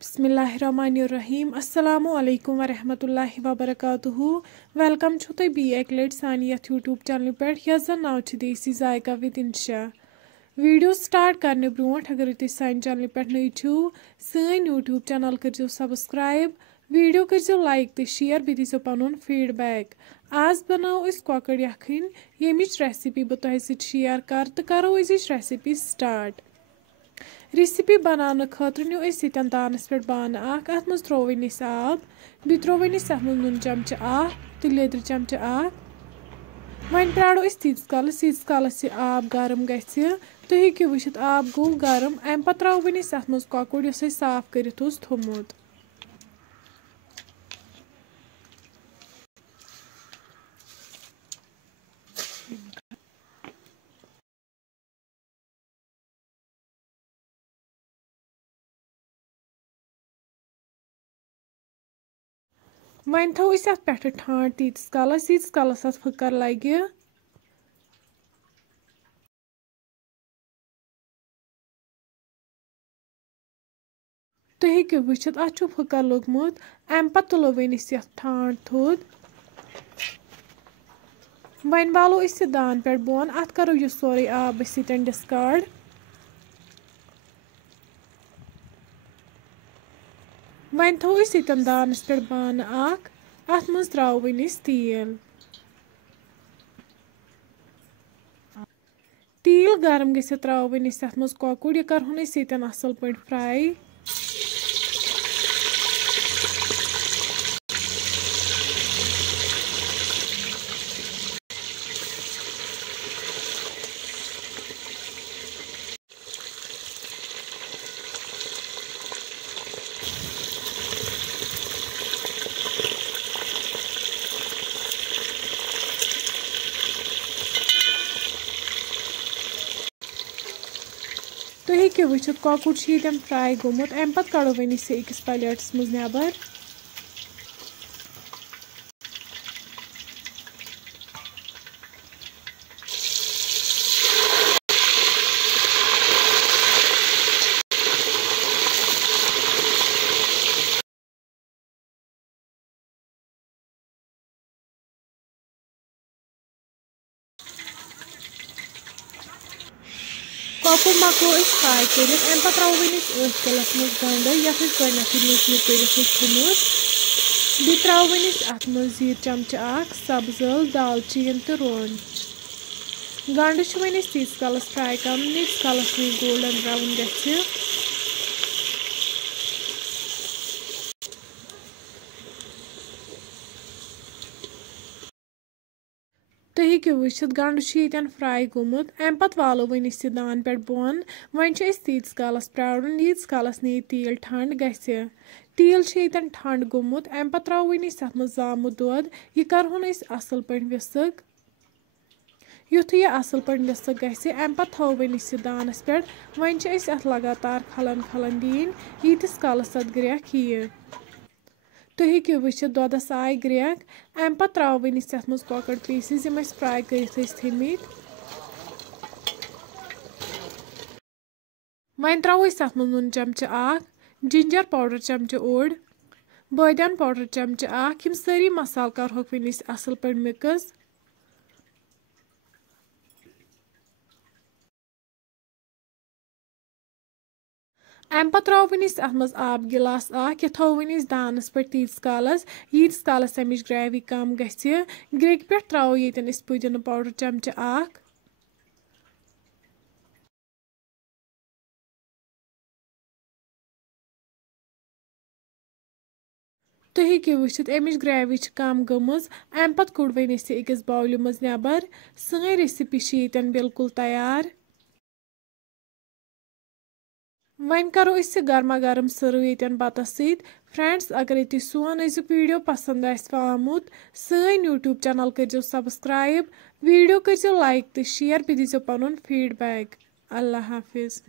बिस्मिल्लाहिर्रहमानिर्रहीम अस्सलामु अलैकुम वरहमतुल्लाहि वबरकातुहू वेलकम छु तुम एक लट सानी यथ यूट्यूब चैनल पे यस जन नाव छ देसी जायका विद इंशा वीडियो स्टार्ट करने ब्रोट अगर तुम सान चैनल पे नई छो सन यूट्यूब चैनल करो सब्सक्राइब वीडियो करो लाइक तो शेयर बे दीजो पन फीडबैक आज बनाओ कॉकर यखन यमिच रेसिपी बह तुह शेयर कर तो करो रेसिपी स्टार्ट रेसिपी बनाने खतर नो यन दानस पे बान अत मज त्रो आब बे त्रो अत नुन चमचा तो लेदर चमचा वन प्राड़ो तीस कालस आब गर्म गि तुम हेकु वुचित आब गो गर्म अम पे त्रो अत मज कॉकुर साफ कर थोमुत वन थो अत पे ठांड तीस कालस अत फकर लगे तुम हेकु वुचित अत फकर लोगमुत अम पे तुलो वन ठांड थोद वन वालो दान पे बोन अत करो यह सोरे आब डिस्कार्ड वन थो यन दानस पे बान अत मज त्रो तील गर्म गि त्रो अत मज कॉकुर यह करहन यन असल पे फ्राई तुम हेकु वुचित कॉकुर यन फ्राई गोमुत अम पे कड़ो वन अकिस प्लेटस मज नेबर कॉकुर मकलो फ्राई कर अम पे त्रो वन तिलस मज गंड यथ गो निक निक कर बे त्रो वन अत मज जीर चमचा सब्ज ٲl दालचीन तो रोन गंड वन तीस कालस फ्राई कर नीस कालस गोल्डन ब्राउन गि तुम हेकु वुचित गंड यन फ्राई गोमुत अम पे वालो वन दान पे बोन वन तीस कालस प्राड़न यीस कालस नी तील ठंड गि तील यन ठंड गोमुत अम पे त्रो वन अत मज जामुत दोध यह करहन असल पे विसक युथु यह असल पे विसक गि अम पे थो वन दानस पे वन अत लगातार खलन खलन दिन यीतिस कालस अत ग्रेख यह तुम हेकु वुचित दोदस आय ग्रेख अम पे त्रो वन अत मज कॉकड़ पीसेस यम फ्राई कर थमित वन त्रो अत मज नुन चमचा जिंजर पाउडर चमचा ओड बादियान पाउडर चमचा यम सारी मसाल करहोक वन असल पे मिक्स अम पे त्रो वन अत मज आब गिलास यह थो वन दानस पे यीतिस कालस अमिच ग्रेवी कम गि ग्रेक पे त्रो यन पुदीना पाउडर चमचा तुम हेकु वुचित अमिच ग्रेवी कम गमज अम पे कुड़ वन अकिस बाउल मज नेबर सन रेसिपी यन बिल्कुल तैयार वन करो गर्मा गर्म सर्व यन बतस फ्रेंड्स अगर तुम सोन अजुक वीडियो पसंद आमुत सन यूट्यूब चैनल करो सब्सक्राइब वीडियो करो लाइक तो शेयर बे दीजो पन फीडबैक अल्लाह हाफिज।